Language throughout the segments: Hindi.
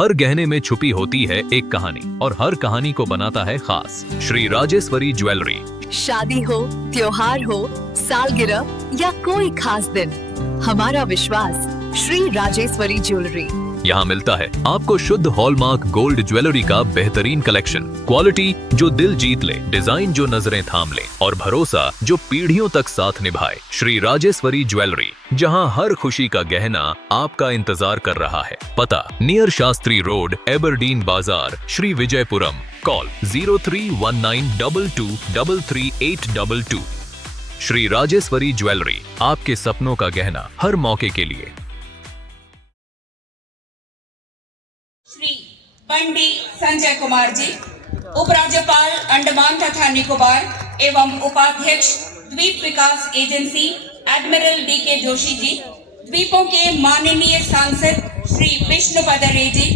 हर गहने में छुपी होती है एक कहानी और हर कहानी को बनाता है खास। श्री राजेश्वरी ज्वेलरी। शादी हो, त्योहार हो, सालगिरह या कोई खास दिन, हमारा विश्वास श्री राजेश्वरी ज्वेलरी। यहाँ मिलता है आपको शुद्ध हॉलमार्क गोल्ड ज्वेलरी का बेहतरीन कलेक्शन, क्वालिटी जो दिल जीत ले, डिजाइन जो नजरें थाम ले और भरोसा जो पीढ़ियों तक साथ निभाए। श्री राजेश्वरी ज्वेलरी, जहाँ हर खुशी का गहना आपका इंतजार कर रहा है। पता नियर शास्त्री रोड, एबरडीन बाजार, श्री विजयपुरम। कॉल 031922333822। श्री राजेश्वरी ज्वेलरी, आपके सपनों का गहना हर मौके के लिए। श्री बंडी संजय कुमार जी, उपराज्यपाल अंडमान तथा निकोबार एवं उपाध्यक्ष द्वीप विकास agency admiral DK. Joshi ji, द्वीपों के माननीय सांसद श्री विष्णुपद रे जी,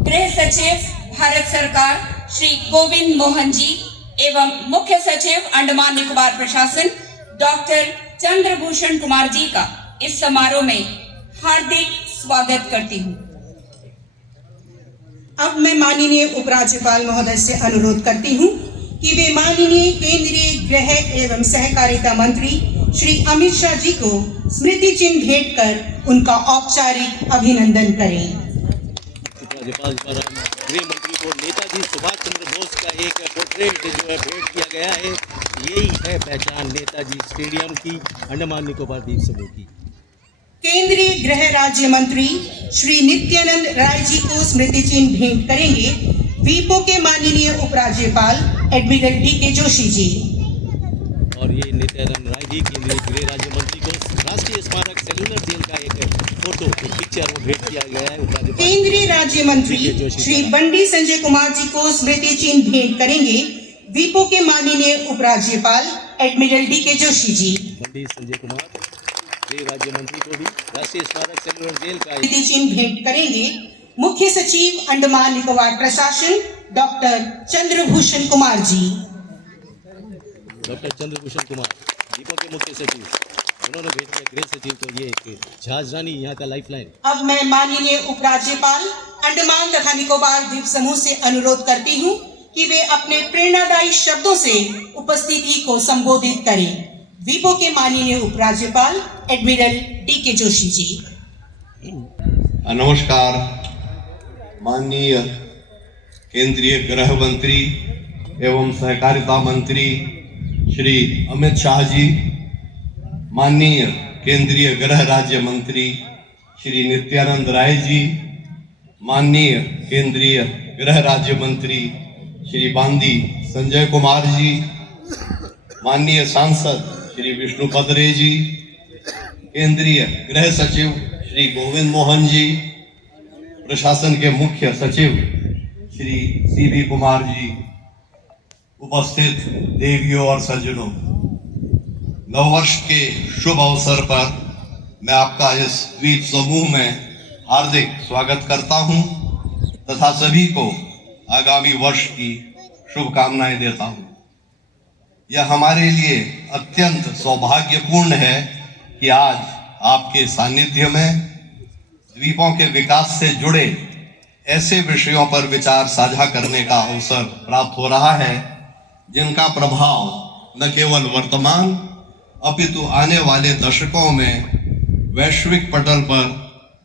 गृह सचिव भारत सरकार श्री गोविंद मोहन जी एवं मुख्य सचिव अंडमान निकोबार प्रशासन डॉक्टर चंद्रभूषण कुमार जी का इस समारोह में हार्दिक स्वागत करती हूँ। अब मैं माननीय उपराज्यपाल महोदय से अनुरोध करती हूँ कि वे माननीय केंद्रीय गृह एवं सहकारिता मंत्री श्री अमित शाह जी को स्मृति चिन्ह भेंट कर उनका औपचारिक अभिनंदन करें। उपराज्यपाल द्वारा गृह मंत्री को नेताजी सुभाष चंद्र बोस का एक पोर्ट्रेट जो है भेंट किया गया है। यही है पहचान नेताजी स्टेडियम की, अंडमान निकोबार द्वीप समूह की। केंद्रीय गृह राज्य मंत्री श्री नित्यानंद राय जी को स्मृति चिन्ह भेंट करेंगे द्वीपों के माननीय उपराज्यपाल एडमिरल डी.के. जोशी जी। और ये नित्यानंद राय जी केंद्रीय गृह राज्य मंत्री को राष्ट्रीय स्मारक सेलुलर जेल का एक फोटो पिक्चर वो भेंट किया गया है। केंद्रीय राज्य मंत्री श्री बंडी संजय कुमार जी को स्मृति चिन्ह भेंट करेंगे द्वीपों के माननीय उपराज्यपाल एडमिरल डी.के. जोशी जी। बंडी संजय कुमार गृह राज्य मंत्री को भी राष्ट्रीय स्मारक सेलुलर जेल का स्मृति चिन्ह भेंट करेंगे मुख्य सचिव अंडमान निकोबार प्रशासन डॉक्टर चंद्रभूषण कुमार जी। डॉक्टर चंद्रभूषण कुमार द्वीपों के मुख्य सचिव, उन्होंने भेज दिया गृह सचिव को ये जहाज रानी यहाँ का लाइफलाइन। अब मैं माननीय उपराज्यपाल अंडमान तथा निकोबार द्वीप समूह से अनुरोध करती हूँ कि वे अपने प्रेरणादायी शब्दों से उपस्थिति को संबोधित करें। द्वीपों के माननीय उपराज्यपाल एडमिरल डी.के. जोशी जी। नमस्कार। माननीय केंद्रीय गृह मंत्री एवं सहकारिता मंत्री श्री अमित शाह जी, माननीय केंद्रीय गृह राज्य मंत्री श्री नित्यानंद राय जी, माननीय केंद्रीय गृह राज्य मंत्री श्री बांदी संजय कुमार जी, माननीय सांसद श्री विष्णुपद रे जी, केंद्रीय गृह सचिव श्री गोविंद मोहन जी, प्रशासन के मुख्य सचिव श्री सी.बी. कुमार जी, उपस्थित देवियों और सज्जनों, नववर्ष के शुभ अवसर पर मैं आपका इस द्वीप समूह में हार्दिक स्वागत करता हूं तथा सभी को आगामी वर्ष की शुभकामनाएं देता हूं। यह हमारे लिए अत्यंत सौभाग्यपूर्ण है कि आज आपके सानिध्य में द्वीपों के विकास से जुड़े ऐसे विषयों पर विचार साझा करने का अवसर प्राप्त हो रहा है जिनका प्रभाव न केवल वर्तमान अपितु आने वाले दशकों में वैश्विक पटल पर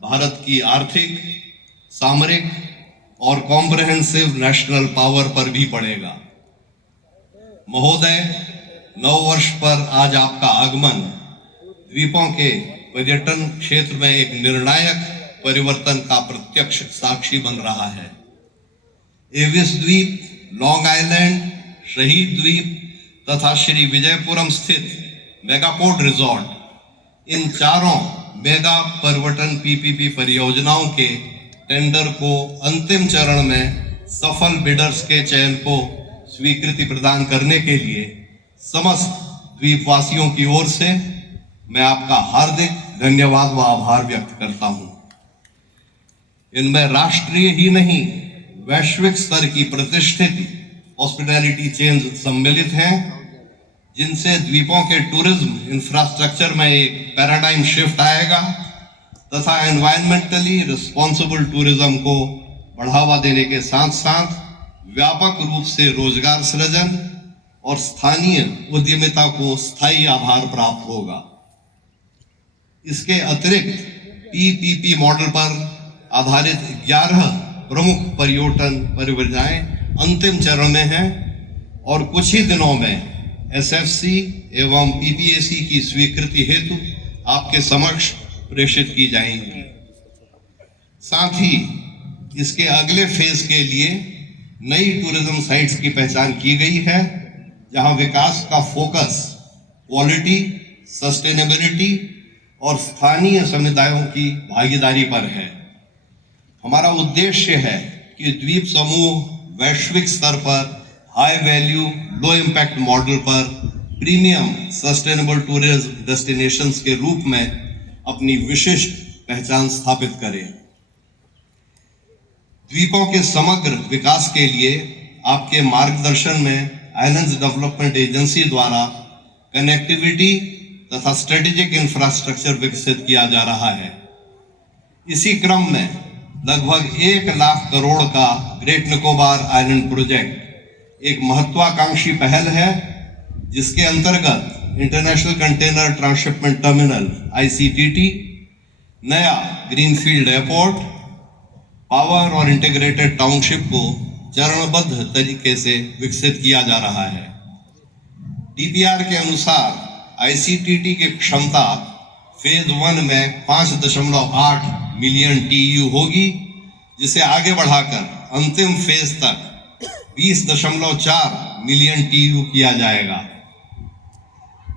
भारत की आर्थिक, सामरिक और कॉम्प्रहेंसिव नेशनल पावर पर भी पड़ेगा। महोदय, नववर्ष पर आज आपका आगमन द्वीपों के पर्यटन क्षेत्र में एक निर्णायक परिवर्तन का प्रत्यक्ष साक्षी बन रहा है। एविस द्वीप, लॉन्ग आइलैंड, शहीद द्वीप तथा श्री विजयपुरम स्थित मेगापोर्ट रिजॉर्ट, इन चारों मेगा पर्यटन पीपीपी परियोजनाओं के टेंडर को अंतिम चरण में सफल बिडर्स के चयन को स्वीकृति प्रदान करने के लिए समस्त द्वीपवासियों की ओर से मैं आपका हार्दिक धन्यवाद व आभार व्यक्त करता हूं। इनमें राष्ट्रीय ही नहीं वैश्विक स्तर की प्रतिष्ठित हॉस्पिटैलिटी चेन्स सम्मिलित हैं, जिनसे द्वीपों के टूरिज्म इंफ्रास्ट्रक्चर में एक पैराडाइम शिफ्ट आएगा तथा एनवायरमेंटली रिस्पॉन्सिबल टूरिज्म को बढ़ावा देने के साथ साथ व्यापक रूप से रोजगार सृजन और स्थानीय उद्यमिता को स्थायी आधार प्राप्त होगा। इसके अतिरिक्त पीपीपी मॉडल पर आधारित 11 प्रमुख पर्यटन परियोजनाएं अंतिम चरण में हैं और कुछ ही दिनों में एसएफसी एवं पीपीएसी की स्वीकृति हेतु आपके समक्ष प्रेषित की जाएंगी। साथ ही इसके अगले फेज के लिए नई टूरिज्म साइट्स की पहचान की गई है, जहां विकास का फोकस क्वालिटी, सस्टेनेबिलिटी और स्थानीय समुदायों की भागीदारी पर है। हमारा उद्देश्य है कि द्वीप समूह वैश्विक स्तर पर high value low impact model पर प्रीमियम सस्टेनेबल टूरिज्म डेस्टिनेशंस के रूप में अपनी विशिष्ट पहचान स्थापित करें। द्वीपों के समग्र विकास के लिए आपके मार्गदर्शन में आइलैंड्स डेवलपमेंट एजेंसी द्वारा कनेक्टिविटी तथा स्ट्रेटेजिक इंफ्रास्ट्रक्चर विकसित किया जा रहा है। इसी क्रम में लगभग 1 लाख करोड़ का ग्रेट निकोबार आइलैंड प्रोजेक्ट एक महत्वाकांक्षी पहल है, जिसके अंतर्गत international container transshipment terminal ICTT, नया ग्रीनफील्ड एयरपोर्ट, पावर और इंटीग्रेटेड टाउनशिप को चरणबद्ध तरीके से विकसित किया जा रहा है। DPR के अनुसार ICTT की क्षमता फेज 1 में 5.8 मिलियन TEU होगी, जिसे आगे बढ़ाकर अंतिम फेज तक 20.4 मिलियन TEU किया जाएगा।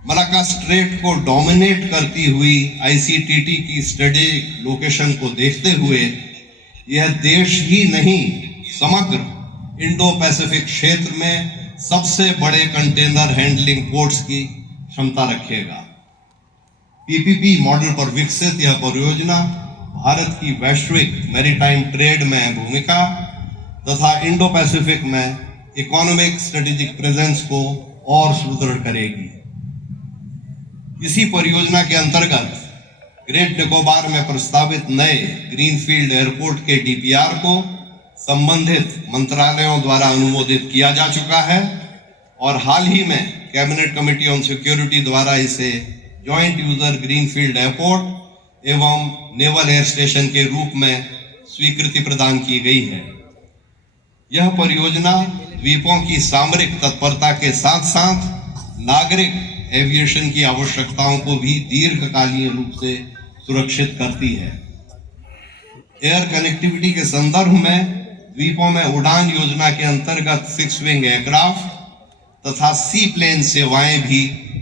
मलाक्का स्ट्रेट को डोमिनेट करती हुई ICTT की स्ट्रेटेजिक लोकेशन को देखते हुए यह देश ही नहीं समग्र इंडो पैसिफिक क्षेत्र में सबसे बड़े कंटेनर हैंडलिंग पोर्ट्स की क्षमता रखेगा। पीपीपी मॉडल पर विकसित यह परियोजना भारत की वैश्विक मैरीटाइम ट्रेड में भूमिका तथा इंडो पैसिफिक में इकोनॉमिक स्ट्रेटेजिक प्रेजेंस को और सुदृढ़ करेगी। इसी परियोजना के अंतर्गत ग्रेट निकोबार में प्रस्तावित नए ग्रीनफील्ड एयरपोर्ट के DPR को संबंधित मंत्रालयों द्वारा अनुमोदित किया जा चुका है और हाल ही में कैबिनेट कमेटी ऑन सिक्योरिटी द्वारा इसे जॉइंट यूजर ग्रीनफील्ड एयरपोर्ट एवं नेवल एयर स्टेशन के रूप में स्वीकृति प्रदान की गई है। यह परियोजना द्वीपों की सामरिक तत्परता के साथ साथ नागरिक एविएशन की आवश्यकताओं को भी दीर्घकालीन रूप से सुरक्षित करती है। एयर कनेक्टिविटी के संदर्भ में द्वीपों में उड़ान योजना के अंतर्गत फिक्स विंग एयरक्राफ्ट तथा सी प्लेन सेवाएं भी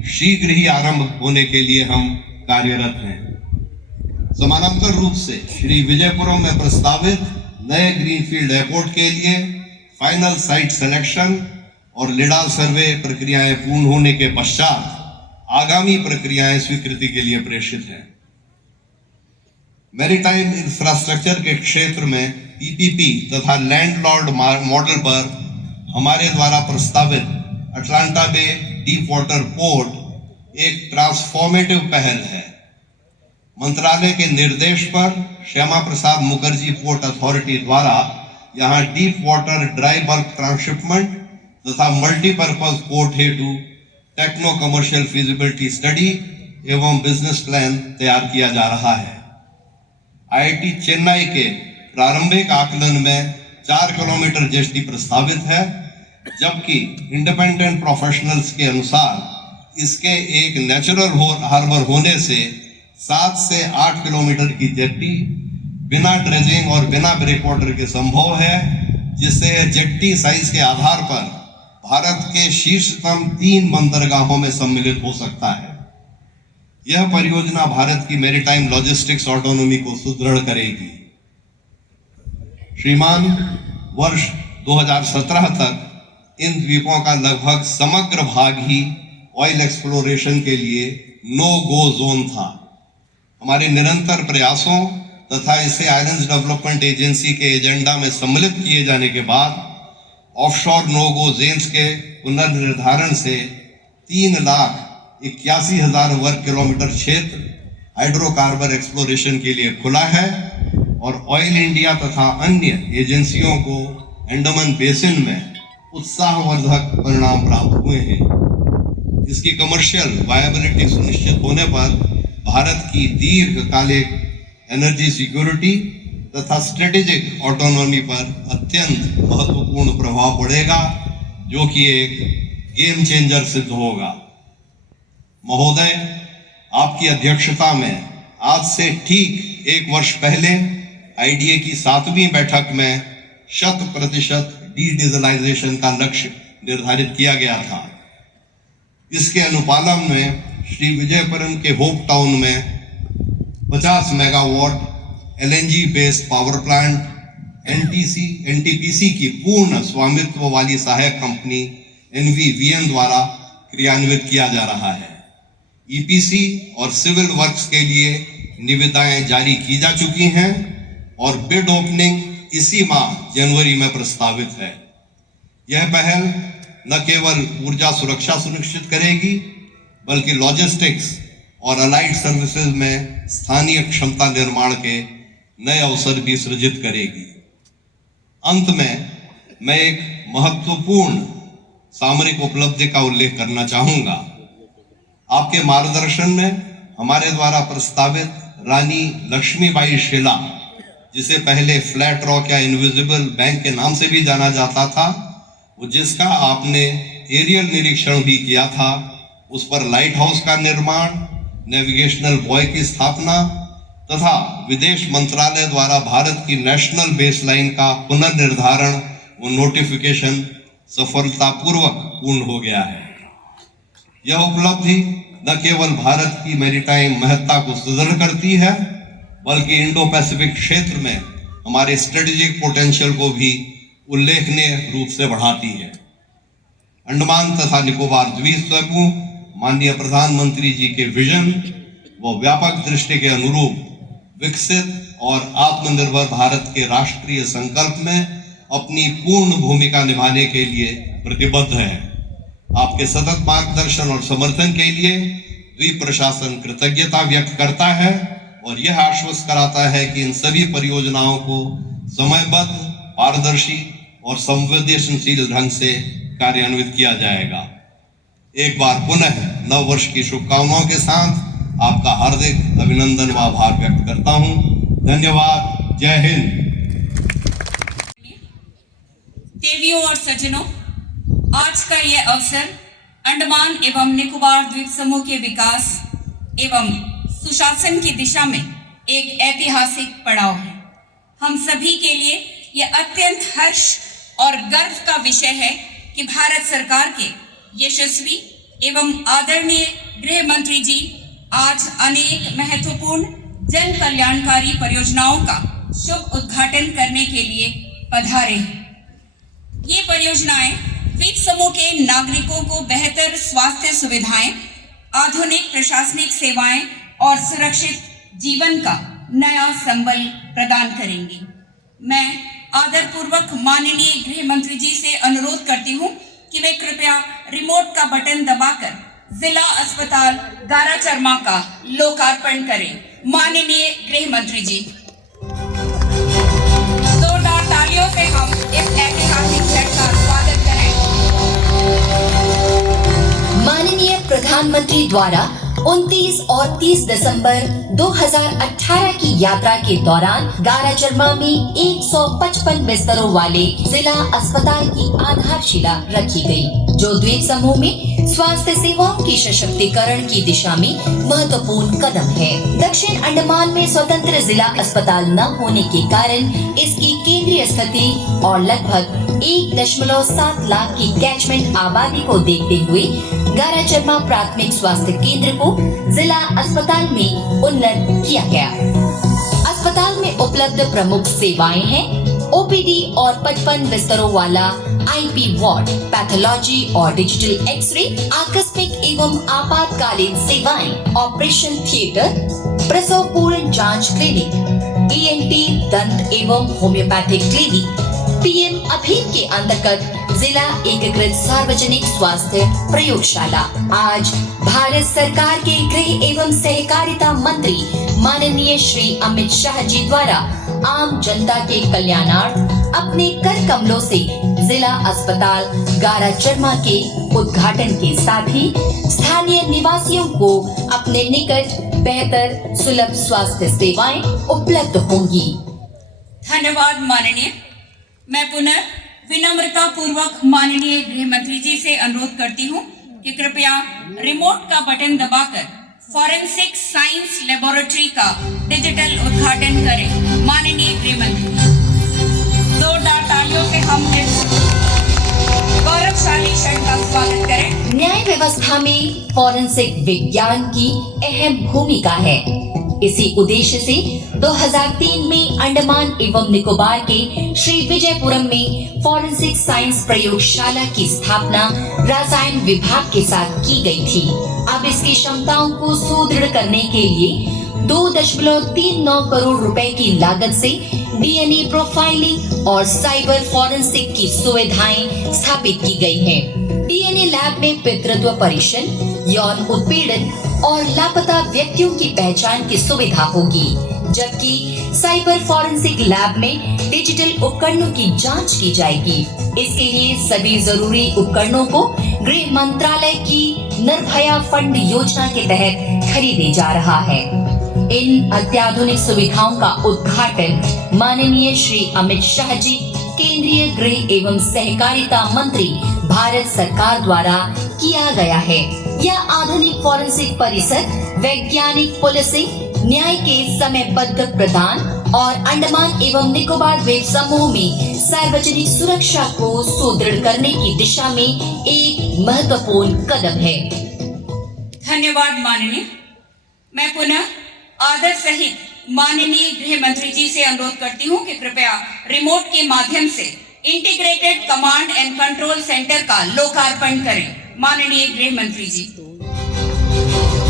शीघ्र ही आरंभ होने के लिए हम कार्यरत हैं। समानांतर रूप से श्री विजयपुरम में प्रस्तावित नए ग्रीनफील्ड एयरपोर्ट के लिए फाइनल साइट सिलेक्शन और लिडाल सर्वे प्रक्रियाएं पूर्ण होने के पश्चात आगामी प्रक्रियाएं स्वीकृति के लिए प्रेषित हैं। मैरीटाइम इंफ्रास्ट्रक्चर के क्षेत्र में पीपीपी तथा लैंडलॉर्ड मॉडल पर हमारे द्वारा प्रस्तावित अटलांटा बे डीप वाटर पोर्ट एक ट्रांसफॉर्मेटिव पहल है। मंत्रालय के निर्देश पर श्यामा प्रसाद मुखर्जी पोर्ट अथॉरिटी द्वारा यहां deep water dry bulk transshipment तथा मल्टीपर्पज पोर्ट हेतु टेक्नो कमर्शियल फिजिबिलिटी स्टडी एवं बिजनेस प्लान तैयार किया जा रहा है। IIT चेन्नई के प्रारंभिक आकलन में 4 किलोमीटर जेटी प्रस्तावित है, जबकि इंडिपेंडेंट प्रोफेशनल्स के अनुसार इसके एक नेचुरल हार्बर होने से 7 से 8 किलोमीटर की जेट्टी बिना ड्रेजिंग और बिना ब्रेक वाटर के संभव है, जिससे जेट्टी साइज के आधार पर भारत के शीर्षतम 3 बंदरगाहों में सम्मिलित हो सकता है। यह परियोजना भारत की मैरीटाइम लॉजिस्टिक्स ऑटोनॉमी को सुदृढ़ करेगी। श्रीमान, वर्ष 2017 तक इन द्वीपों का लगभग समग्र भाग ही ऑयल एक्सप्लोरेशन के लिए नो गो जोन था। हमारे निरंतर प्रयासों तथा इसे आइलैंड्स डेवलपमेंट एजेंसी के एजेंडा में सम्मिलित किए जाने के बाद ऑफशोर नो गो जोन्स के पुनर्निर्धारण से 3,81,000 वर्ग किलोमीटर क्षेत्र हाइड्रोकार्बन एक्सप्लोरेशन के लिए खुला है और ऑयल इंडिया तथा अन्य एजेंसियों को अंडमान बेसिन में उत्साहवर्धक परिणाम प्राप्त हुए हैं। इसकी कमर्शियल वायबिलिटी सुनिश्चित होने पर भारत की दीर्घकालिक एनर्जी सिक्योरिटी तथा स्ट्रेटेजिक ऑटोनॉमी पर अत्यंत महत्वपूर्ण प्रभाव पड़ेगा, जो कि एक गेम चेंजर सिद्ध होगा। महोदय, आपकी अध्यक्षता में आज से ठीक 1 वर्ष पहले आईडीए की 7वीं बैठक में 100% डीडीजलाइजेशन का लक्ष्य निर्धारित किया गया था। इसके अनुपालन में श्री विजयपुरम के होप टाउन में 50 megawatt LNG based power plant NTPC की पूर्ण स्वामित्व वाली सहायक कंपनी एनवीवीएन द्वारा क्रियान्वित किया जा रहा है। ईपीसी और सिविल वर्क्स के लिए निविदाएं जारी की जा चुकी हैं और बिड ओपनिंग इसी माह जनवरी में प्रस्तावित है। यह पहल न केवल ऊर्जा सुरक्षा सुनिश्चित करेगी, बल्कि लॉजिस्टिक्स और अलाइड सर्विसेज में स्थानीय क्षमता निर्माण के नए अवसर भी सृजित करेगी। अंत में मैं एक महत्वपूर्ण सामरिक उपलब्धि का उल्लेख करना चाहूंगा। आपके मार्गदर्शन में हमारे द्वारा प्रस्तावित रानी लक्ष्मीबाई शिला, जिसे पहले फ्लैट रॉक या इनविजिबल बैंक के नाम से भी जाना जाता था, वो जिसका आपने एरियल निरीक्षण भी किया था, उस पर लाइट हाउस का निर्माण, नेविगेशनल बॉय की स्थापना तथा विदेश मंत्रालय द्वारा भारत की नेशनल बेसलाइन का पुनर्निर्धारण व नोटिफिकेशन सफलतापूर्वक पूर्ण हो गया है। यह उपलब्धि न केवल भारत की मैरीटाइम महत्ता को सुदृढ़ करती है, बल्कि इंडो पैसिफिक क्षेत्र में हमारे स्ट्रेटेजिक पोटेंशियल को भी उल्लेखनीय रूप से बढ़ाती है। अंडमान तथा निकोबार द्वीप समूह माननीय प्रधानमंत्री जी के विजन व व्यापक दृष्टि के अनुरूप विकसित और आत्मनिर्भर भारत के राष्ट्रीय संकल्प में अपनी पूर्ण भूमिका निभाने के लिए प्रतिबद्ध है। आपके सतत मार्गदर्शन और समर्थन के लिए द्वीप प्रशासन कृतज्ञता व्यक्त करता है और यह आश्वस्त कराता है कि इन सभी परियोजनाओं को समयबद्ध, पारदर्शी और संवेदनशील ढंग से कार्यान्वित किया जाएगा। एक बार पुनः नव वर्ष की शुभकामनाओं के साथ आपका हार्दिक अभिनंदन व आभार व्यक्त करता हूं। धन्यवाद। जय हिंद। देवियों और सज्जनों, आज का यह अवसर अंडमान एवं निकोबार द्वीप समूह के विकास एवं सुशासन की दिशा में एक ऐतिहासिक पड़ाव है। हम सभी के लिए यह अत्यंत हर्ष और गर्व का विषय है कि भारत सरकार के यशस्वी एवं आदरणीय गृह मंत्री जी आज अनेक महत्वपूर्ण जन कल्याणकारी परियोजनाओं का शुभ उद्घाटन करने के लिए पधारे हैं। ये परियोजनाएं द्वीप समूह के नागरिकों को बेहतर स्वास्थ्य सुविधाएं, आधुनिक प्रशासनिक सेवाएं और सुरक्षित जीवन का नया संबल प्रदान करेंगी। मैं आदरपूर्वक माननीय गृह मंत्री जी से अनुरोध करती हूं कि वे कृपया रिमोट का बटन दबाकर जिला अस्पताल गारा चरमा का लोकार्पण करें। माननीय गृह मंत्री जी, जोरदार तालियों से हम इस ऐतिहासिक क्षण का स्वागत करें। माननीय प्रधानमंत्री द्वारा 29 और 30 दिसंबर 2018 की यात्रा के दौरान गाराचरमा में 155 बिस्तरों वाले जिला अस्पताल की आधारशिला रखी गई, जो द्वीप समूह में स्वास्थ्य सेवाओं के सशक्तिकरण की दिशा में महत्वपूर्ण कदम है। दक्षिण अंडमान में स्वतंत्र जिला अस्पताल न होने के कारण इसकी केंद्रीय स्थिति और लगभग 1.7 लाख की कैचमेंट आबादी को देखते हुए गाराचरमा प्राथमिक स्वास्थ्य केंद्र को जिला अस्पताल में उन्नत किया गया। अस्पताल में उपलब्ध प्रमुख सेवाएं हैं ओपीडी और 55 बिस्तरों वाला आईपी वार्ड, पैथोलॉजी और डिजिटल एक्सरे, आकस्मिक एवं आपातकालीन सेवाएं, ऑपरेशन थिएटर, प्रसव पूर्ण जांच क्लिनिक, ईएनटी, दंत एवं होम्योपैथिक क्लिनिक, पीएम अभियान के अंतर्गत जिला एकीकृत सार्वजनिक स्वास्थ्य प्रयोगशाला। आज भारत सरकार के गृह एवं सहकारिता मंत्री माननीय श्री अमित शाह जी द्वारा आम जनता के कल्याणार्थ अपने कर कमलों से जिला अस्पताल गाराचरमा के उद्घाटन के साथ ही स्थानीय निवासियों को अपने निकट बेहतर सुलभ स्वास्थ्य सेवाएं उपलब्ध होंगी। धन्यवाद माननीय। मैं पुनः विनम्रता पूर्वक माननीय गृह मंत्री जी से अनुरोध करती हूँ कि कृपया रिमोट का बटन दबाकर फॉरेंसिक साइंस लेबोरेटरी का डिजिटल उद्घाटन करें। माननीय गृह मंत्री, जोरदार तालियों से हम इस गौरवशाली क्षण का स्वागत करें। न्याय व्यवस्था में फॉरेंसिक विज्ञान की अहम भूमिका है। इसी उद्देश्य से 2003 में अंडमान एवं निकोबार के श्री विजयपुरम में फॉरेंसिक साइंस प्रयोगशाला की स्थापना रसायन विभाग के साथ की गई थी। अब इसकी क्षमताओं को सुदृढ़ करने के लिए 2.39 करोड़ रुपए की लागत से डीएनए प्रोफाइलिंग और साइबर फॉरेंसिक की सुविधाएं स्थापित की गई हैं। डीएनए लैब में पितृत्व परीक्षण, यौन उत्पीड़न और लापता व्यक्तियों की पहचान की सुविधा होगी, जबकि साइबर फॉरेंसिक लैब में डिजिटल उपकरणों की जांच की जाएगी। इसके लिए सभी जरूरी उपकरणों को गृह मंत्रालय की निर्भया फंड योजना के तहत खरीदे जा रहा है। इन अत्याधुनिक सुविधाओं का उद्घाटन माननीय श्री अमित शाह जी, केंद्रीय गृह एवं सहकारिता मंत्री, भारत सरकार द्वारा किया गया है। यह आधुनिक फॉरेंसिक परिसर वैज्ञानिक पुलिसिंग, न्याय के समयबद्ध प्रदान और अंडमान एवं निकोबार द्वीप समूह में सार्वजनिक सुरक्षा को सुदृढ़ करने की दिशा में एक महत्वपूर्ण कदम है। धन्यवाद माननीय। मैं पुनः आदर सहित माननीय गृह मंत्री जी से अनुरोध करती हूँ कि कृपया रिमोट के माध्यम से integrated command and control centre का लोकार्पण करें। माननीय गृह मंत्री जी,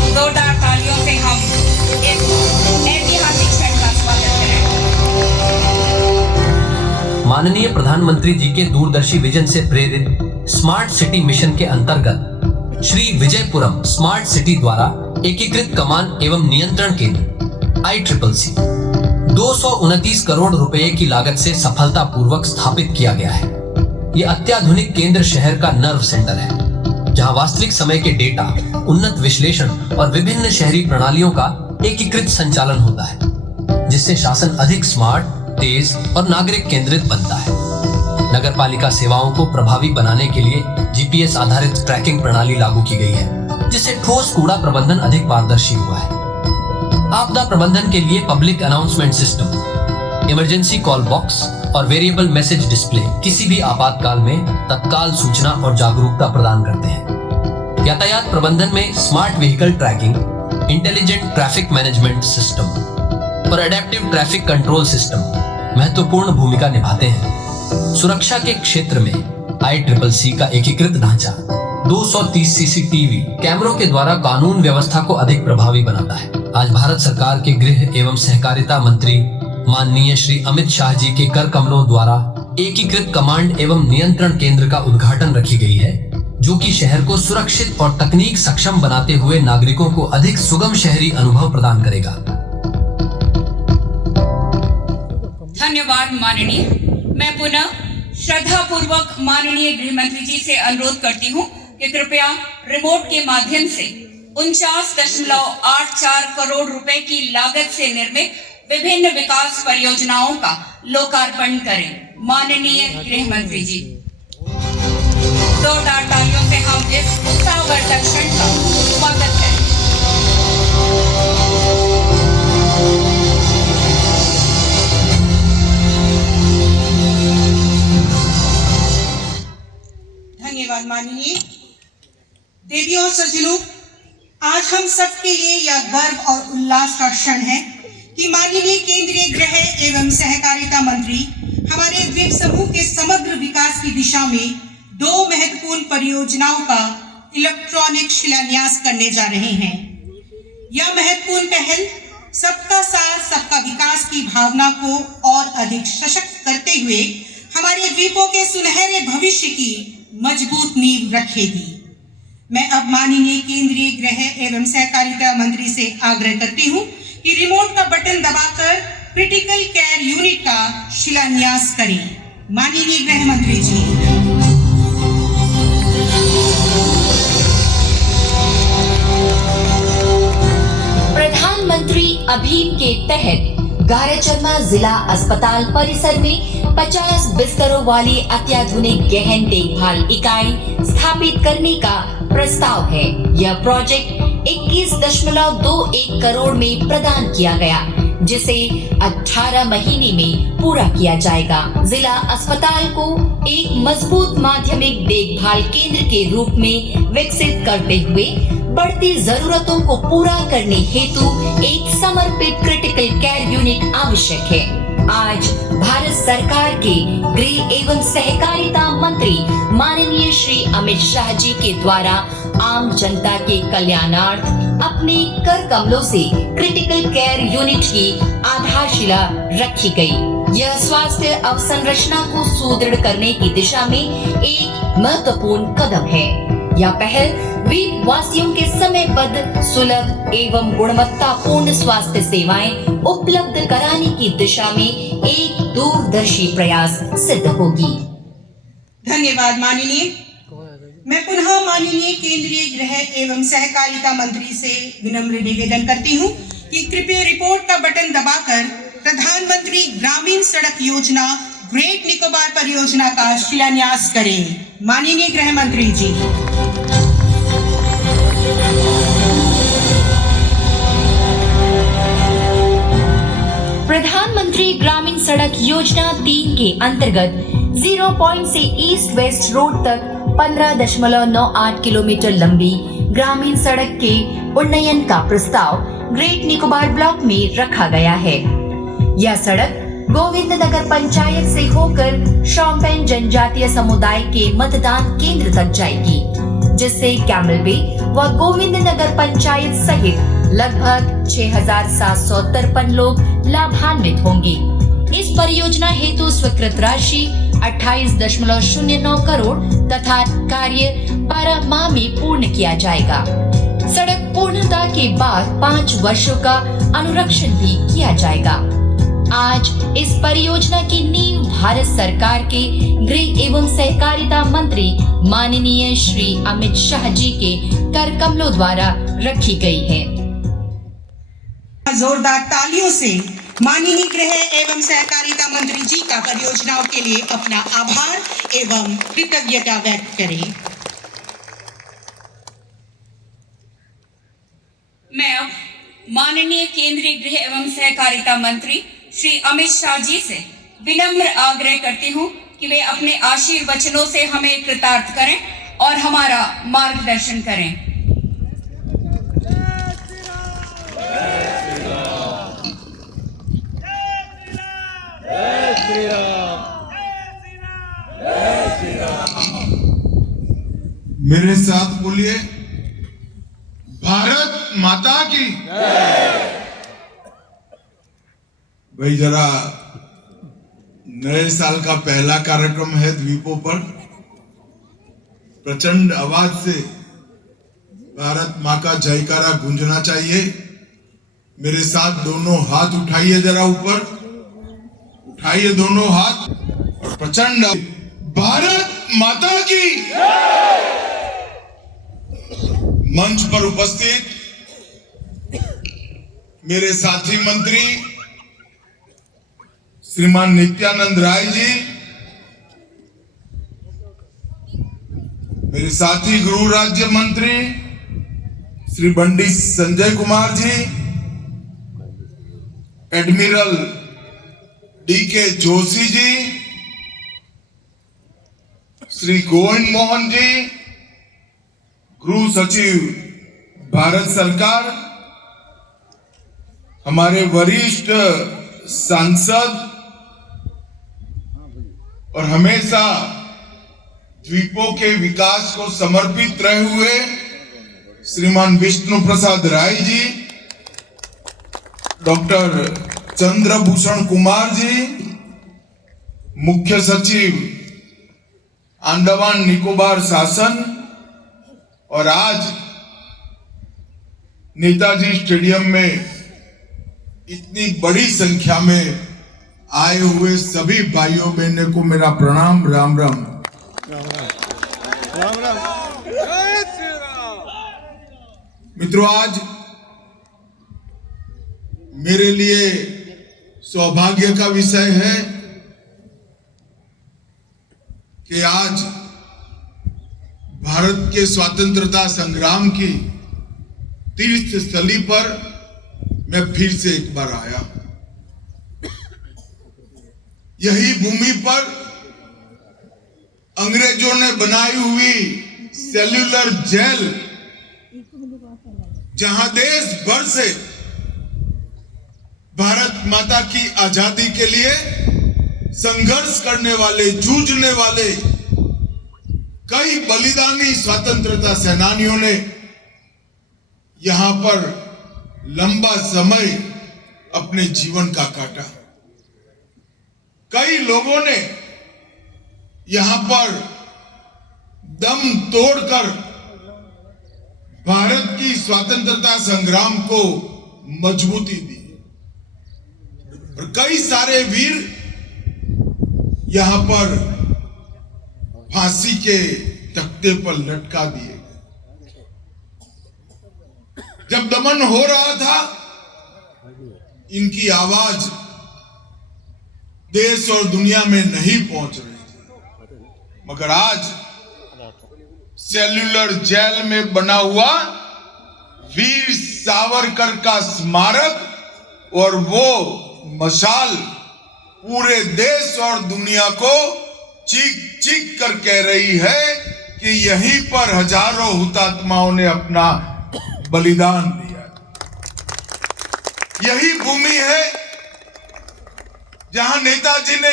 जोरदार तालियों से हम इस ऐतिहासिक क्षण का स्वागत करें। माननीय प्रधानमंत्री जी के दूरदर्शी विजन से प्रेरित स्मार्ट सिटी मिशन के अंतर्गत श्री विजयपुरम स्मार्ट सिटी द्वारा एकीकृत कमान एवं नियंत्रण केंद्र ICCC 229 करोड़ रुपए की लागत से सफलतापूर्वक स्थापित किया गया है। ये अत्याधुनिक केंद्र शहर का नर्व सेंटर है, जहां वास्तविक समय के डेटा, उन्नत विश्लेषण और विभिन्न शहरी प्रणालियों का एकीकृत संचालन होता है, जिससे शासन अधिक स्मार्ट, तेज और नागरिक केंद्रित बनता है। नगरपालिका सेवाओं को प्रभावी बनाने के लिए GPS आधारित ट्रैकिंग प्रणाली लागू की गई है, जिससे ठोस कूड़ा प्रबंधन अधिक पारदर्शी हुआ है। आपदा प्रबंधन के लिए public announcement system, emergency call box और वेरिएबल मैसेज डिस्प्ले किसी भी आपातकाल में तत्काल सूचना और जागरूकता प्रदान करते हैं। यातायात प्रबंधन में smart vehicle tracking, intelligent traffic management system और एडेप्टिव ट्रैफिक कंट्रोल सिस्टम महत्वपूर्ण भूमिका निभाते हैं। सुरक्षा के क्षेत्र में ICCC का एकीकृत ढांचा 230 CCTV कैमरों के द्वारा कानून व्यवस्था को अधिक प्रभावी बनाता है। आज भारत सरकार के गृह एवं सहकारिता मंत्री माननीय श्री अमित शाह जी के कर कमलों द्वारा एकीकृत कमांड एवं नियंत्रण केंद्र का उद्घाटन रखी गई है, जो कि शहर को सुरक्षित और तकनीक सक्षम बनाते हुए नागरिकों को अधिक सुगम शहरी अनुभव प्रदान करेगा। धन्यवाद माननीय। मैं पुनः श्रद्धा पूर्वक माननीय गृह मंत्री जी से अनुरोध करती हूँ कि कृपया रिमोट के माध्यम से 49.84 करोड़ रुपए की लागत से निर्मित विभिन्न विकास परियोजनाओं का लोकार्पण करें। माननीय गृह मंत्री जी, जोरदार तालियों से हम इस उत्साहवर्धक क्षण का स्वागत करें। धन्यवाद माननीय। देवियों और सज्जनों, आज हम सबके लिए यह गर्व और उल्लास का क्षण है कि माननीय केंद्रीय गृह एवं सहकारिता मंत्री हमारे द्वीप समूह के समग्र विकास की दिशा में 2 महत्वपूर्ण परियोजनाओं का इलेक्ट्रॉनिक शिलान्यास करने जा रहे हैं। यह महत्वपूर्ण पहल सबका साथ सबका विकास की भावना को और अधिक सशक्त करते हुए हमारे द्वीपों के सुनहरे भविष्य की मजबूत नींव रखेगी। मैं अब माननीय केंद्रीय गृह एवं सहकारिता मंत्री से आग्रह करती हूं कि रिमोट का बटन दबाकर क्रिटिकल केयर यूनिट का शिलान्यास करें। माननीय गृह मंत्री जी। प्रधानमंत्री अभियान के तहत गाराचरमा जिला अस्पताल परिसर में 50 बिस्तरों वाली अत्याधुनिक गहन देखभाल इकाई स्थापित करने का प्रस्ताव है। यह प्रोजेक्ट 21.21 करोड़ में प्रदान किया गया, जिसे 18 महीने में पूरा किया जाएगा। जिला अस्पताल को एक मजबूत माध्यमिक देखभाल केंद्र के रूप में विकसित करते हुए बढ़ती जरूरतों को पूरा करने हेतु एक समर्पित क्रिटिकल केयर यूनिट आवश्यक है। आज भारत सरकार के गृह एवं सहकारिता मंत्री माननीय श्री अमित शाह जी के द्वारा आम जनता के कल्याणार्थ अपने कर कमलों से क्रिटिकल केयर यूनिट की आधारशिला रखी गई। यह स्वास्थ्य अवसंरचना को सुदृढ़ करने की दिशा में एक महत्वपूर्ण कदम है। यह पहल द्वीप वासियों के समयबद्ध, सुलभ एवं गुणवत्तापूर्ण स्वास्थ्य सेवाएं उपलब्ध कराने की दिशा में एक दूरदर्शी प्रयास सिद्ध होगी। धन्यवाद माननीय। मैं पुनः माननीय केंद्रीय गृह एवं सहकारिता मंत्री से विनम्र निवेदन करती हूं कि कृपया रिपोर्ट का बटन दबाकर प्रधानमंत्री ग्रामीण सड़क योजना ग्रेट निकोबार परियोजना का शिलान्यास करें। माननीय गृह मंत्री जी। प्रधानमंत्री ग्रामीण सड़क योजना 3 के अंतर्गत 0 पॉइंट से ईस्ट वेस्ट रोड तक 15.98 किलोमीटर लंबी ग्रामीण सड़क के उन्नयन का प्रस्ताव ग्रेट निकोबार ब्लॉक में रखा गया है। यह सड़क गोविंद नगर पंचायत से होकर शॉम्पेन जनजातीय समुदाय के मतदान केंद्र तक जाएगी, जिससे कैमल बे व गोविंद नगर पंचायत सहित लगभग 6,753 लोग लाभान्वित होंगे। इस परियोजना हेतु स्वीकृत राशि 28.09 करोड़ तथा कार्य 12 माह में पूर्ण किया जाएगा। सड़क पूर्णता के बाद 5 वर्षों का अनुरक्षण भी किया जाएगा। आज इस परियोजना की नींव भारत सरकार के गृह एवं सहकारिता मंत्री माननीय श्री अमित शाह जी के कर कमलों द्वारा रखी गई है। जोरदार तालियों से माननीय गृह एवं सहकारिता मंत्री जी का परियोजनाओं के लिए अपना आभार एवं कृतज्ञता व्यक्त करें। मैं अब माननीय केंद्रीय गृह एवं सहकारिता मंत्री श्री अमित शाह जी से विनम्र आग्रह करती हूं कि वे अपने आशीर्वचनों से हमें कृतार्थ करें और हमारा मार्गदर्शन करें। मेरे साथ बोलिए, भारत माता की। भाई जरा नए साल का पहला कार्यक्रम है द्वीपों पर। प्रचंड आवाज से भारत माँ का जयकारा गूंजना चाहिए। मेरे साथ दोनों हाथ उठाइए, जरा ऊपर उठाइए दोनों हाथ और प्रचंड भारत माता की। मंच पर उपस्थित मेरे साथी मंत्री श्रीमान नित्यानंद राय जी, मेरे साथी गृह राज्य मंत्री श्री बंडी संजय कुमार जी, एडमिरल डी.के. जोशी जी, श्री गोविंद मोहन जी, गृह सचिव भारत सरकार, हमारे वरिष्ठ सांसद और हमेशा द्वीपों के विकास को समर्पित रहे हुए श्रीमान विष्णु प्रसाद राय जी, डॉक्टर चंद्रभूषण कुमार जी, मुख्य सचिव अंडमान निकोबार शासन, और आज नेताजी स्टेडियम में इतनी बड़ी संख्या में आए हुए सभी भाइयों बहनों को मेरा प्रणाम। राम राम। मित्रों, आज मेरे लिए सौभाग्य का विषय है कि आज भारत के स्वतंत्रता संग्राम की तीर्थ स्थली पर मैं फिर से एक बार आया। यही भूमि पर अंग्रेजों ने बनाई हुई सेल्यूलर जेल, जहां देश भर से भारत माता की आजादी के लिए संघर्ष करने वाले, जूझने वाले कई बलिदानी स्वतंत्रता सेनानियों ने यहां पर लंबा समय अपने जीवन का काटा। कई लोगों ने यहां पर दम तोड़कर भारत की स्वतंत्रता संग्राम को मजबूती दी और कई सारे वीर यहां पर फांसी के तख्ते पर लटका दिए गए। जब दमन हो रहा था, इनकी आवाज देश और दुनिया में नहीं पहुंच रही थी, मगर आज सेल्यूलर जेल में बना हुआ वीर सावरकर का स्मारक और वो मशाल पूरे देश और दुनिया को चीख चीख कर कह रही है कि यहीं पर हजारों हुतात्माओं ने अपना बलिदान दिया। यही भूमि है जहां नेताजी ने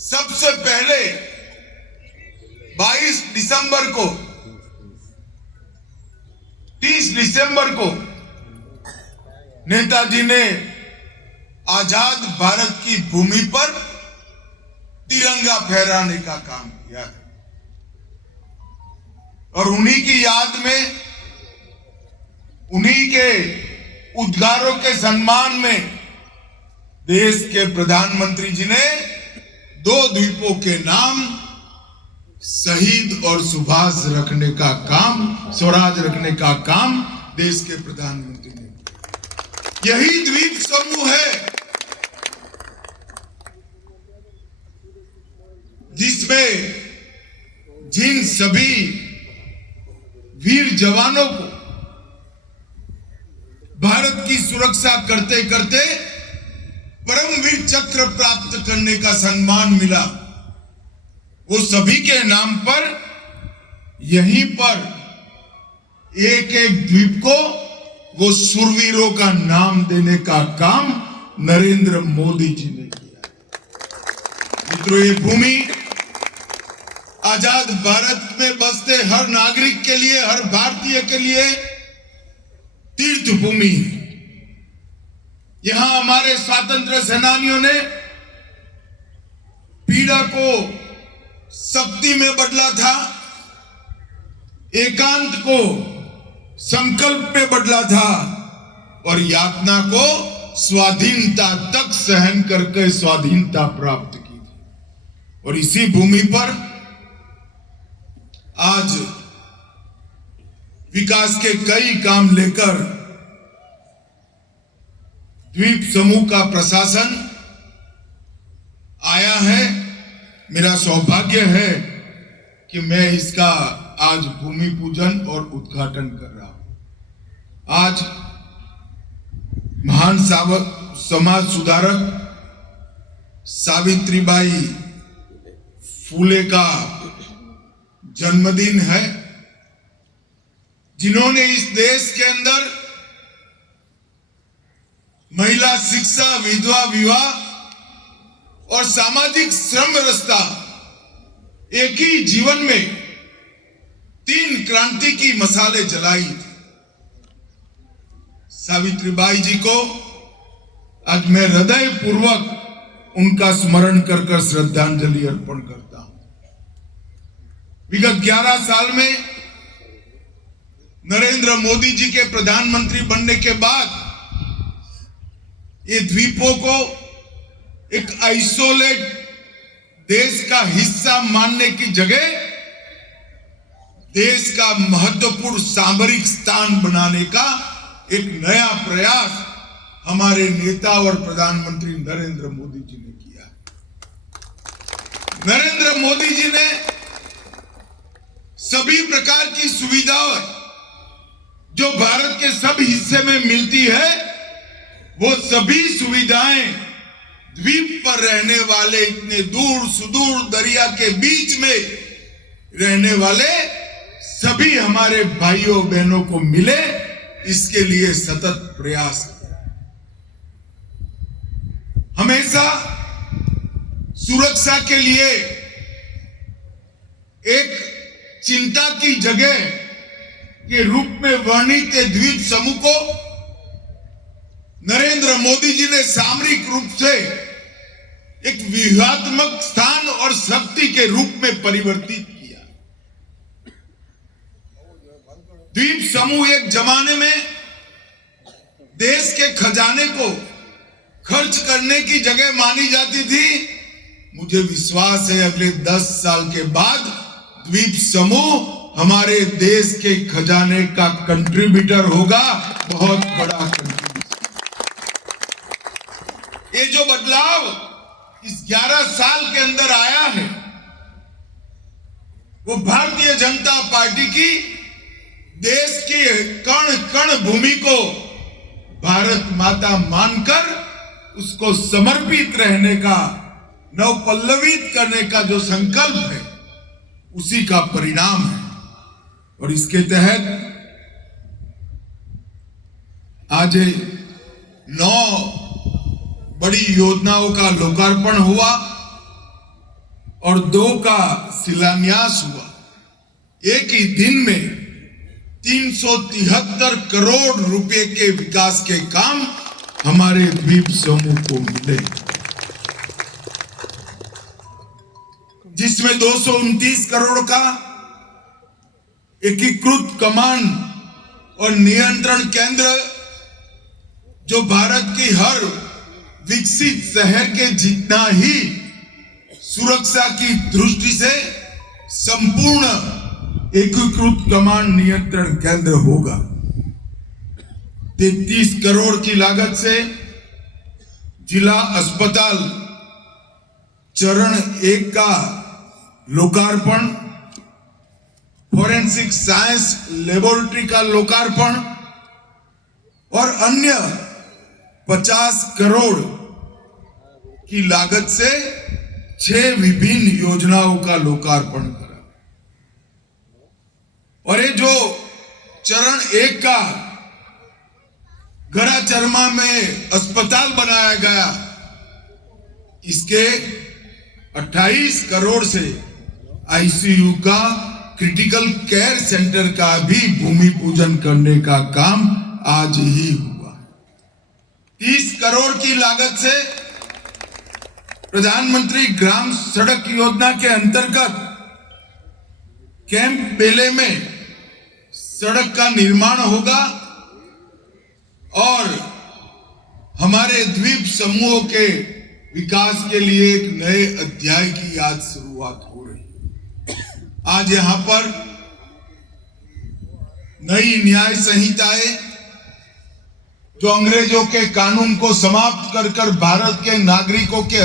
सबसे पहले 22 दिसंबर को 30 दिसंबर को नेताजी ने आजाद भारत की भूमि पर तिरंगा फहराने का काम किया था और उन्हीं की याद में, उन्हीं के उद्गारों के सम्मान में देश के प्रधानमंत्री जी ने 2 द्वीपों के नाम शहीद और सुभाष रखने का काम, स्वराज रखने का काम देश के प्रधानमंत्री ने। यही द्वीप समूह है जिसमें जिन सभी वीर जवानों को भारत की सुरक्षा करते करते परमवीर चक्र प्राप्त करने का सम्मान मिला, वो सभी के नाम पर यहीं पर एक एक द्वीप को वो शूरवीरों का नाम देने का काम नरेंद्र मोदी जी ने किया। मित्रों, ये भूमि आजाद भारत में बसते हर नागरिक के लिए, हर भारतीय के लिए तीर्थ भूमि है। यहां हमारे स्वतंत्र सेनानियों ने पीड़ा को शक्ति में बदला था, एकांत को संकल्प में बदला था और यातना को स्वाधीनता तक सहन करके स्वाधीनता प्राप्त की थी। और इसी भूमि पर आज विकास के कई काम लेकर द्वीप समूह का प्रशासन आया है। मेरा सौभाग्य है कि मैं इसका आज भूमि पूजन और उद्घाटन कर रहा हूं। आज महान समाज सुधारक सावित्रीबाई फूले का जन्मदिन है, जिन्होंने इस देश के अंदर महिला शिक्षा, विधवा विवाह और सामाजिक श्रम व्यवस्था एक ही जीवन में 3 क्रांति की मसाले जलाई थी। सावित्रीबाई जी को आज मैं हृदय पूर्वक उनका स्मरण कर श्रद्धांजलि अर्पण करता हूं। विगत 11 साल में नरेंद्र मोदी जी के प्रधानमंत्री बनने के बाद ये द्वीपों को एक आइसोलेट देश का हिस्सा मानने की जगह देश का महत्वपूर्ण सामरिक स्थान बनाने का एक नया प्रयास हमारे नेता और प्रधानमंत्री नरेंद्र मोदी जी ने किया। नरेंद्र मोदी जी ने सभी प्रकार की सुविधाएं जो भारत के सब हिस्से में मिलती है, वो सभी सुविधाएं द्वीप पर रहने वाले, इतने दूर सुदूर दरिया के बीच में रहने वाले सभी हमारे भाइयों बहनों को मिले, इसके लिए सतत प्रयास किया। हमेशा सुरक्षा के लिए एक चिंता की जगह के रूप में वर्णित द्वीप समूह को नरेंद्र मोदी जी ने सामरिक रूप से एक व्यूहात्मक स्थान और शक्ति के रूप में परिवर्तित किया। द्वीप समूह एक जमाने में देश के खजाने को खर्च करने की जगह मानी जाती थी। मुझे विश्वास है अगले 10 साल के बाद द्वीप समूह हमारे देश के खजाने का कंट्रीब्यूटर होगा, बहुत बड़ा कंट्रीब्यूटर। ये जो बदलाव इस 11 साल के अंदर आया है, वो भारतीय जनता पार्टी की देश की कण कण भूमि को भारत माता मानकर उसको समर्पित रहने का, नवपल्लवित करने का जो संकल्प है, उसी का परिणाम है। और इसके तहत आज 9 बड़ी योजनाओं का लोकार्पण हुआ और 2 का शिलान्यास हुआ। एक ही दिन में 373 करोड़ रुपए के विकास के काम हमारे द्वीप समूह को मिले, जिसमें 229 करोड़ का एकीकृत कमांड और नियंत्रण केंद्र, जो भारत की हर विकसित शहर के जितना ही सुरक्षा की दृष्टि से संपूर्ण एकीकृत कमांड नियंत्रण केंद्र होगा। 33 करोड़ की लागत से जिला अस्पताल चरण 1 का लोकार्पण, फॉरेंसिक साइंस लेबोरेटरी का लोकार्पण और अन्य 50 करोड़ की लागत से 6 विभिन्न योजनाओं का लोकार्पण करा। और ये जो चरण 1 का गरा चरमा में अस्पताल बनाया गया, इसके 28 करोड़ से आईसीयू का, क्रिटिकल केयर सेंटर का भी भूमि पूजन करने का काम आज ही हुआ। 30 करोड़ की लागत से प्रधानमंत्री ग्राम सड़क योजना के अंतर्गत कैंप बेले में सड़क का निर्माण होगा और हमारे द्वीप समूहों के विकास के लिए एक नए अध्याय की आज शुरुआत हो रही है। आज यहां पर नई न्याय संहिताएं जो अंग्रेजों के कानून को समाप्त कर भारत के नागरिकों के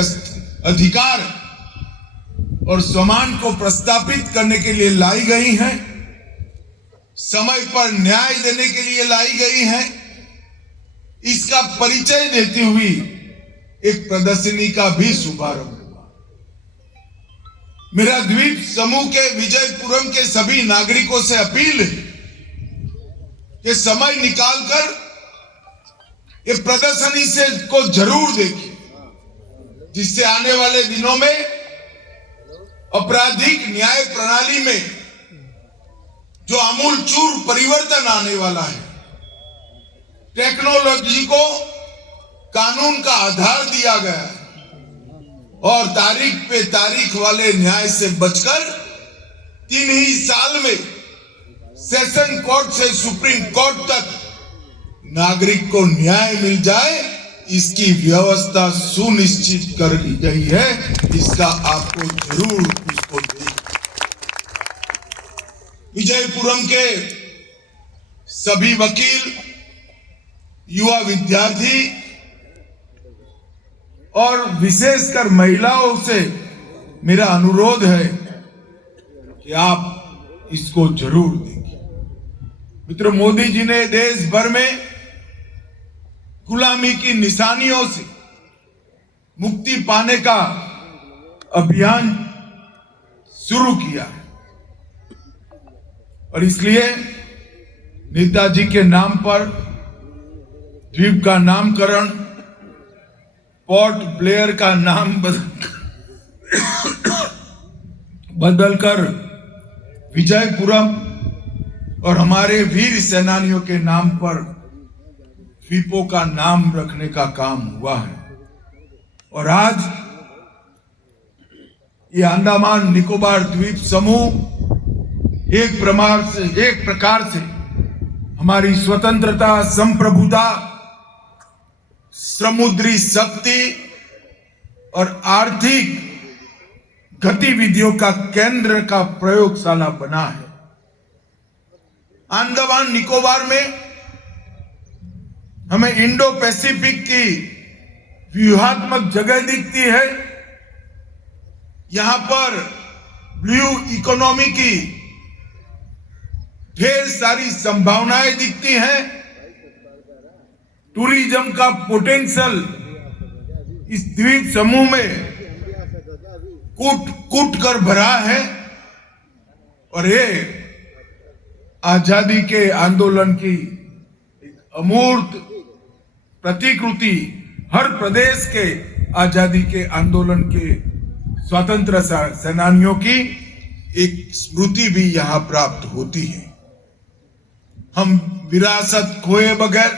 अधिकार और सम्मान को प्रस्तापित करने के लिए लाई गई हैं, समय पर न्याय देने के लिए लाई गई हैं, इसका परिचय देती हुई एक प्रदर्शनी का भी शुभारंभ हुआ। मेरा द्वीप समूह के विजयपुरम के सभी नागरिकों से अपील है कि समय निकालकर ये प्रदर्शनी से को जरूर देखिए, जिससे आने वाले दिनों में आपराधिक न्याय प्रणाली में जो आमूलचूल परिवर्तन आने वाला है, टेक्नोलॉजी को कानून का आधार दिया गया है और तारीख पे तारीख वाले न्याय से बचकर 3 ही साल में सेशन कोर्ट से सुप्रीम कोर्ट तक नागरिक को न्याय मिल जाए, इसकी व्यवस्था सुनिश्चित कर दी गई है। इसका आपको जरूर इसको विजयपुरम के सभी वकील, युवा विद्यार्थी और विशेषकर महिलाओं से मेरा अनुरोध है कि आप इसको जरूर देखिए। मित्रों, मोदी जी ने देश भर में गुलामी की निशानियों से मुक्ति पाने का अभियान शुरू किया है और इसलिए नेताजी के नाम पर द्वीप का नामकरण, पोर्ट ब्लेयर का नाम बदलकर विजयपुरम और हमारे वीर सेनानियों के नाम पर द्वीपों का नाम रखने का काम हुआ है। और आज ये अंडमान निकोबार द्वीप समूह एक प्रकार से हमारी स्वतंत्रता, संप्रभुता, समुद्री शक्ति और आर्थिक गतिविधियों का केंद्र का प्रयोगशाला बना है। अंडमान निकोबार में हमें इंडो पैसिफिक की व्यूहात्मक जगह दिखती है। यहां पर ब्लू इकोनॉमी की ढेर सारी संभावनाएं दिखती हैं। टूरिज्म का पोटेंशियल इस द्वीप समूह में कूट कर भरा है और ये आजादी के आंदोलन की एक अमूर्त प्रतिकृति, हर प्रदेश के आजादी के आंदोलन के स्वतंत्र सेनानियों की एक स्मृति भी यहां प्राप्त होती है। हम विरासत खोए बगैर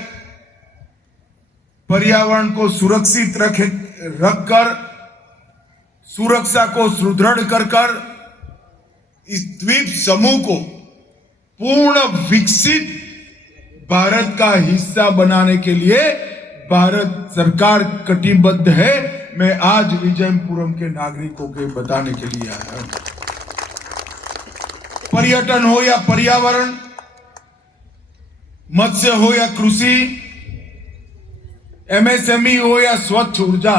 पर्यावरण को सुरक्षित रखकर सुरक्षा को सुदृढ़ कर इस द्वीप समूह को पूर्ण विकसित भारत का हिस्सा बनाने के लिए भारत सरकार कटिबद्ध है। मैं आज विजयपुरम के नागरिकों के बताने के लिए आया हूं। पर्यटन हो या पर्यावरण, मत्स्य हो या कृषि, एमएसएमई हो या स्वच्छ ऊर्जा,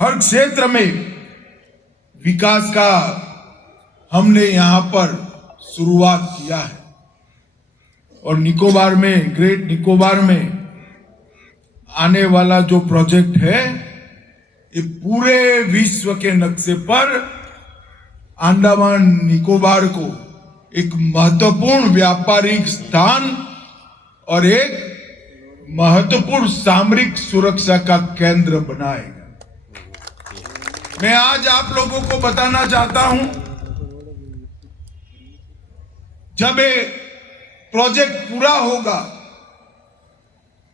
हर क्षेत्र में विकास का हमने यहां पर शुरुआत किया है। और निकोबार में, ग्रेट निकोबार में आने वाला जो प्रोजेक्ट है, ये पूरे विश्व के नक्शे पर अंडमान निकोबार को एक महत्वपूर्ण व्यापारिक स्थान और एक महत्वपूर्ण सामरिक सुरक्षा का केंद्र बनाएगा। मैं आज आप लोगों को बताना चाहता हूं, जब ये प्रोजेक्ट पूरा होगा,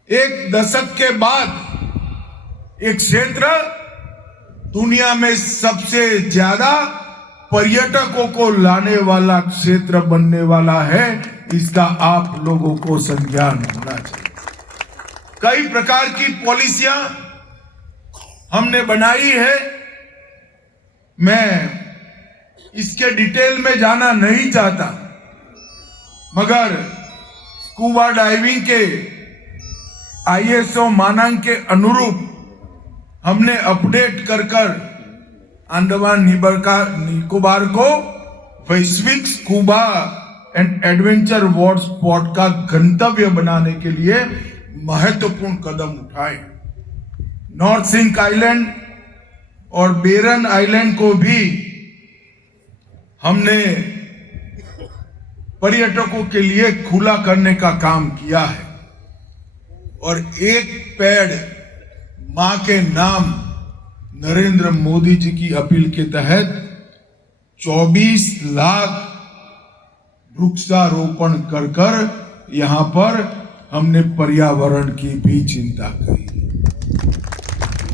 1 दशक के बाद एक क्षेत्र दुनिया में सबसे ज्यादा पर्यटकों को लाने वाला क्षेत्र बनने वाला है। इसका आप लोगों को संज्ञान होना चाहिए। कई प्रकार की पॉलिसियां हमने बनाई है, मैं इसके डिटेल में जाना नहीं चाहता, मगर स्कूबा डाइविंग के ISO मानक के अनुरूप हमने अपडेट कर अंडमान निकोबार को वैश्विक scuba and adventure water spot का गंतव्य बनाने के लिए महत्वपूर्ण कदम उठाए। नॉर्थ सिंक आइलैंड और बेरन आइलैंड को भी हमने पर्यटकों के लिए खुला करने का काम किया है और एक पेड़ मां के नाम नरेंद्र मोदी जी की अपील के तहत 24 लाख वृक्षारोपण कर यहां पर हमने पर्यावरण की भी चिंता करी।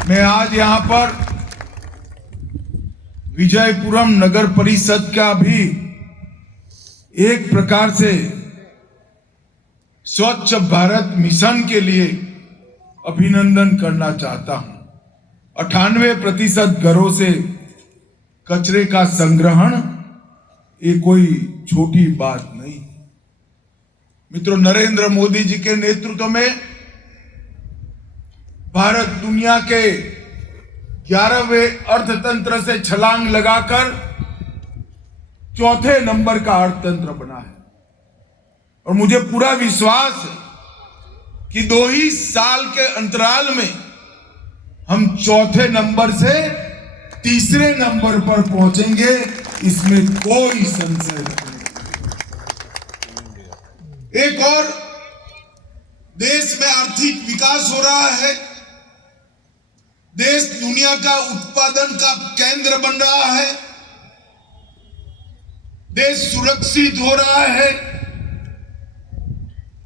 मैं आज यहां पर विजयपुरम नगर परिषद का भी एक प्रकार से स्वच्छ भारत मिशन के लिए अभिनंदन करना चाहता हूं। 98% घरों से कचरे का संग्रहण ये कोई छोटी बात नहीं। मित्रों, नरेंद्र मोदी जी के नेतृत्व में भारत दुनिया के 11वें अर्थतंत्र से छलांग लगाकर 4थे नंबर का अर्थतंत्र बना है और मुझे पूरा विश्वास है कि 2 ही साल के अंतराल में हम 4थे नंबर से 3रे नंबर पर पहुंचेंगे, इसमें कोई संशय नहीं। एक और देश में आर्थिक विकास हो रहा है, देश दुनिया का उत्पादन का केंद्र बन रहा है, देश सुरक्षित हो रहा है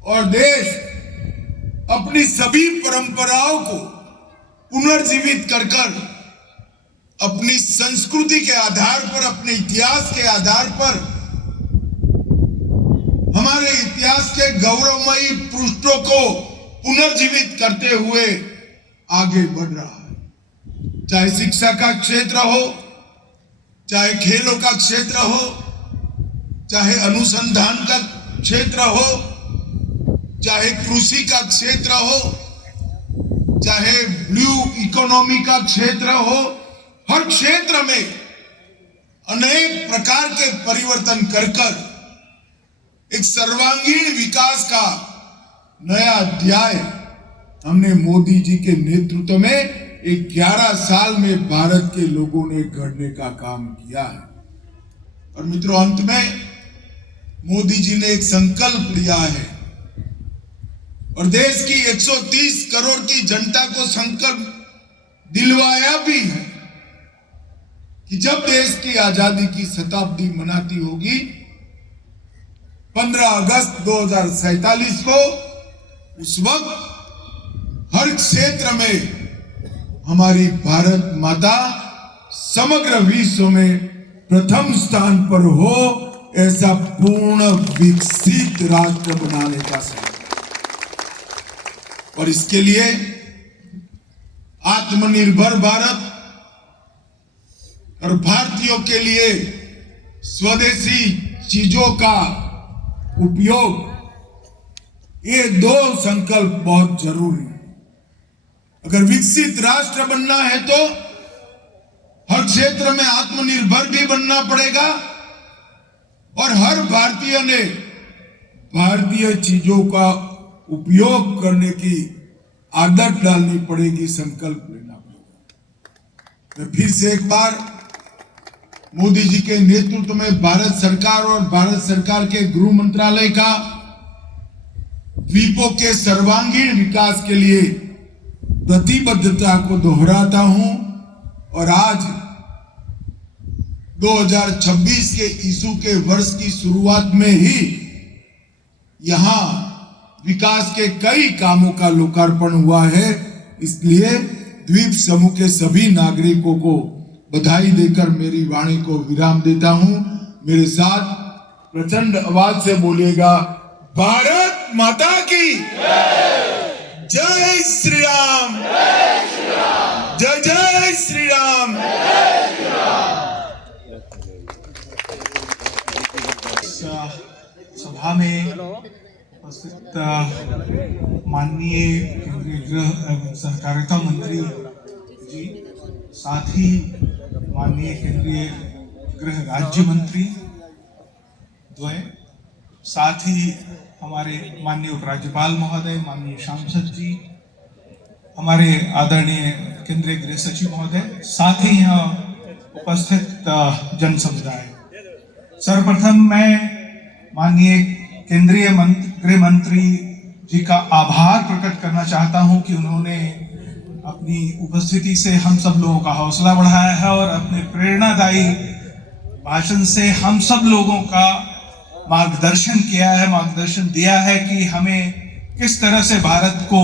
और देश अपनी सभी परंपराओं को पुनर्जीवित कर अपनी संस्कृति के आधार पर, अपने इतिहास के आधार पर हमारे इतिहास के गौरवमयी पृष्ठों को पुनर्जीवित करते हुए आगे बढ़ रहा है। चाहे शिक्षा का क्षेत्र हो, चाहे खेलों का क्षेत्र हो, चाहे अनुसंधान का क्षेत्र हो, चाहे कृषि का क्षेत्र हो, चाहे ब्लू इकोनॉमी का क्षेत्र हो, हर क्षेत्र में अनेक प्रकार के परिवर्तन कर एक सर्वांगीण विकास का नया अध्याय हमने मोदी जी के नेतृत्व में 11 साल में भारत के लोगों ने गढ़ने का काम किया है। और मित्रों, अंत में मोदी जी ने एक संकल्प लिया है और देश की 130 करोड़ की जनता को संकल्प दिलवाया भी है कि जब देश की आजादी की शताब्दी मनाती होगी 15 अगस्त 2047 को, उस वक्त हर क्षेत्र में हमारी भारत माता समग्र विश्व में प्रथम स्थान पर हो, ऐसा पूर्ण विकसित राष्ट्र बनाने का समय। और इसके लिए आत्मनिर्भर भारत और भारतीयों के लिए स्वदेशी चीजों का उपयोग, ये 2 संकल्प बहुत जरूरी है। अगर विकसित राष्ट्र बनना है तो हर क्षेत्र में आत्मनिर्भर भी बनना पड़ेगा और हर भारतीय ने भारतीय चीजों का उपयोग करने की आदत डालनी पड़ेगी, संकल्प लेना पड़ेगा। मैं फिर से एक बार मोदी जी के नेतृत्व में भारत सरकार और भारत सरकार के गृह मंत्रालय का द्वीपों के सर्वांगीण विकास के लिए प्रतिबद्धता को दोहराता हूं और आज 2026 के ईसू के वर्ष की शुरुआत में ही यहां विकास के कई कामों का लोकार्पण हुआ है। इसलिए द्वीप समूह के सभी नागरिकों को बधाई देकर मेरी वाणी को विराम देता हूं। मेरे साथ प्रचंड आवाज से बोलिएगा, भारत माता की जय श्री राम, जय जय श्री राम। सभा में उपस्थित माननीय केंद्रीय गृह एवं सहकारिता मंत्री जी, साथ ही माननीय केंद्रीय गृह राज्य मंत्री द्वय, साथ ही हमारे माननीय उपराज्यपाल महोदय, माननीय सांसद जी, हमारे आदरणीय केंद्रीय गृह सचिव महोदय, साथ ही यहाँ उपस्थित जन समुदाय। सर्वप्रथम मैं माननीय केंद्रीय गृह मंत्री जी का आभार प्रकट करना चाहता हूं कि उन्होंने अपनी उपस्थिति से हम सब लोगों का हौसला बढ़ाया है और अपने प्रेरणादायी भाषण से हम सब लोगों का मार्गदर्शन किया है, मार्गदर्शन दिया है कि हमें किस तरह से भारत को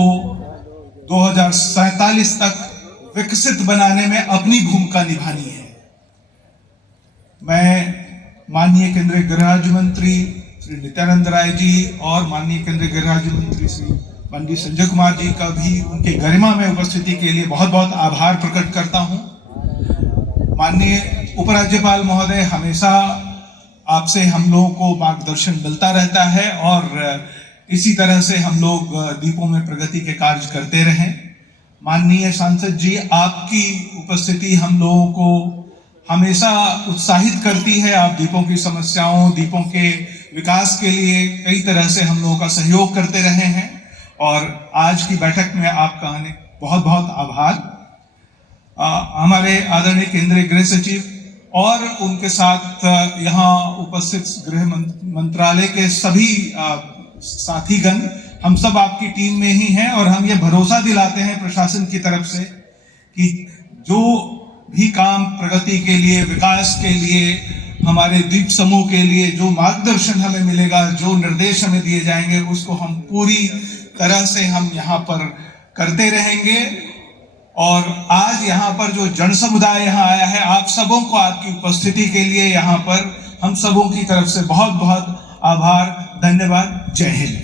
2047 तक विकसित बनाने में अपनी भूमिका निभानी है। मैं माननीय केंद्रीय गृह राज्य मंत्री श्री नित्यानंद राय जी और माननीय केंद्रीय गृह राज्य मंत्री श्री पंडित संजय कुमार जी का भी उनके गरिमा में उपस्थिति के लिए बहुत बहुत आभार प्रकट करता हूं। माननीय उपराज्यपाल महोदय, हमेशा आपसे हम लोगों को मार्गदर्शन मिलता रहता है और इसी तरह से हम लोग द्वीपों में प्रगति के कार्य करते रहें। माननीय सांसद जी, आपकी उपस्थिति हम लोगों को हमेशा उत्साहित करती है। आप द्वीपों की समस्याओं, द्वीपों के विकास के लिए कई तरह से हम लोगों का सहयोग करते रहे हैं और आज की बैठक में आपका आने बहुत बहुत आभार। हमारे आदरणीय केंद्रीय गृह सचिव और उनके साथ यहाँ उपस्थित गृह मंत्रालय के सभी साथीगण, हम सब आपकी टीम में ही हैं और हम ये भरोसा दिलाते हैं प्रशासन की तरफ से कि जो भी काम प्रगति के लिए, विकास के लिए, हमारे द्वीप समूह के लिए जो मार्गदर्शन हमें मिलेगा, जो निर्देश हमें दिए जाएंगे, उसको हम पूरी तरह से हम यहाँ पर करते रहेंगे। और आज यहाँ पर जो जन समुदाय यहाँ आया है, आप सबों को आपकी उपस्थिति के लिए यहाँ पर हम सबों की तरफ से बहुत बहुत आभार, धन्यवाद, जय हिंद।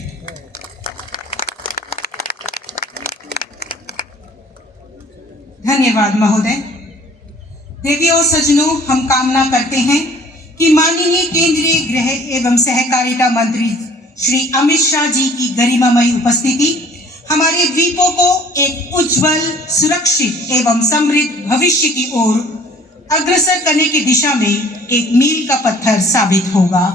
धन्यवाद महोदय। देवियों और सज्जनों, हम कामना करते हैं कि माननीय केंद्रीय गृह एवं सहकारिता मंत्री श्री अमित शाह जी की गरिमामयी उपस्थिति हमारे द्वीपों को एक उज्जवल, सुरक्षित एवं समृद्ध भविष्य की ओर अग्रसर करने की दिशा में एक मील का पत्थर साबित होगा।